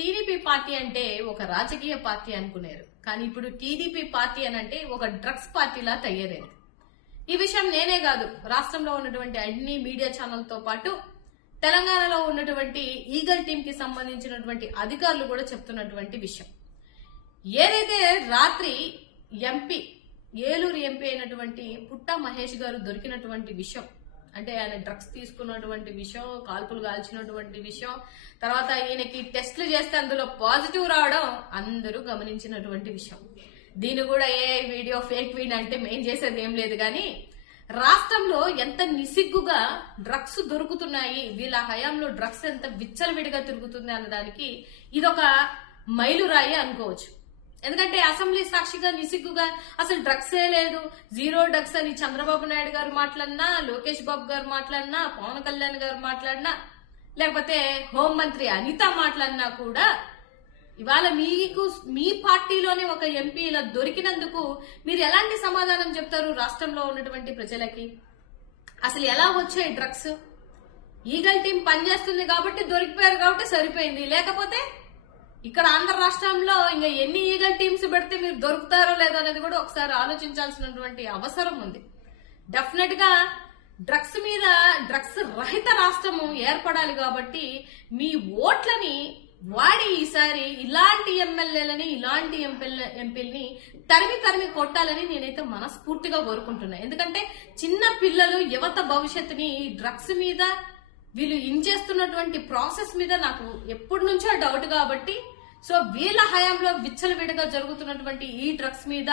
TDP party అంటే ఒక రాజకీయ పార్టీ అనుకునేరు. కానీ ఇప్పుడు టీడీపీ పార్టీ అని అంటే ఒక డ్రగ్స్ పార్టీలా తయారైంది. ఈ విషయం నేనే కాదు, రాష్ట్రంలో ఉన్నటువంటి అన్ని మీడియా ఛానల్తో పాటు తెలంగాణలో ఉన్నటువంటి ఈగల్ టీం కి సంబంధించినటువంటి అధికారులు కూడా చెప్తున్నటువంటి విషయం. ఏదైతే రాత్రి ఏలూరు ఎంపీ అయినటువంటి పుట్టా మహేష్ గారు దొరికినటువంటి విషయం, అంటే ఆయన డ్రగ్స్ తీసుకున్నటువంటి విషయం, కాల్పులు కాల్చినటువంటి విషయం, తర్వాత ఈయనకి టెస్టులు చేస్తే అందులో పాజిటివ్ రావడం అందరూ గమనించినటువంటి విషయం. దీన్ని కూడా వీడియో ఫేక్ వీడియో అంటే మేం చేసేది ఏం లేదు, కానీ రాష్ట్రంలో ఎంత నిసిగ్గుగా డ్రగ్స్ దొరుకుతున్నాయి, వీళ్ళ హయాంలో డ్రగ్స్ ఎంత విచ్చలవిడిగా తిరుగుతుంది అన్నదానికి ఇదొక మైలురాయి అనుకోవచ్చు. ఎందుకంటే అసెంబ్లీ సాక్షిగా నిసిగ్గుగా అసలు డ్రగ్సే లేదు, జీరో డ్రగ్స్ అని చంద్రబాబు నాయుడు గారు మాట్లాడినా, లోకేష్ బాబు గారు మాట్లాడినా, పవన్ కళ్యాణ్ గారు మాట్లాడినా, లేకపోతే హోంమంత్రి అనిత మాట్లాడినా కూడా ఇవాళ మీకు మీ పార్టీలోనే ఒక ఎంపీ ఇలా దొరికినందుకు మీరు ఎలాంటి సమాధానం చెప్తారు రాష్ట్రంలో ఉన్నటువంటి ప్రజలకి? అసలు ఎలా వచ్చాయి డ్రగ్స్? ఈగల్ టీం పనిచేస్తుంది కాబట్టి దొరికిపోయారు కాబట్టి సరిపోయింది, లేకపోతే ఇక్కడ ఆంధ్ర రాష్ట్రంలో ఇంకా ఎన్ని ఈగల్ టీమ్స్ పెడితే మీరు దొరుకుతారో లేదో అనేది కూడా ఒకసారి ఆలోచించాల్సినటువంటి అవసరం ఉంది. డెఫినెట్ గా డ్రగ్స్ మీద డ్రగ్స్ రహిత రాష్ట్రము ఏర్పడాలి కాబట్టి మీ ఓట్లని వాడి ఈసారి ఇలాంటి ఎమ్మెల్యేలని, ఇలాంటి ఎంపీలని తరిమి కొట్టాలని నేనైతే మనస్ఫూర్తిగా కోరుకుంటున్నా. ఎందుకంటే చిన్న పిల్లలు, యువత భవిష్యత్తుని డ్రగ్స్ మీద వీళ్ళు ఇంచేస్తున్నటువంటి ప్రాసెస్ మీద నాకు ఎప్పటి నుంచో డౌట్ కాబట్టి, సో వీళ్ళ హయాంలో విచ్చలవిడిగా జరుగుతున్నటువంటి ఈ డ్రగ్స్ మీద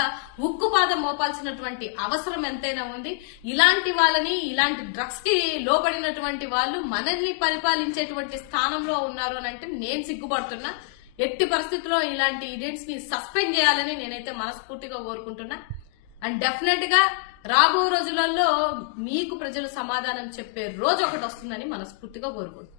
ఉక్కుపాదం మోపాల్సినటువంటి అవసరం ఎంతైనా ఉంది. ఇలాంటి వాళ్ళని, ఇలాంటి డ్రగ్స్ కి లోబడినటువంటి వాళ్ళు మనల్ని పరిపాలించేటువంటి స్థానంలో ఉన్నారు అని అంటే నేను సిగ్గుపడుతున్నా. ఎట్టి పరిస్థితుల్లో ఇలాంటి ఈవెంట్స్ ని సస్పెండ్ చేయాలని నేనైతే మనస్ఫూర్తిగా కోరుకుంటున్నా. అండ్ డెఫినెట్ గా రాబో రోజులలో మీకు ప్రజలు సమాధానం చెప్పే రోజు ఒకటి వస్తుందని మనస్ఫూర్తిగా కోరుకుంటున్నాను.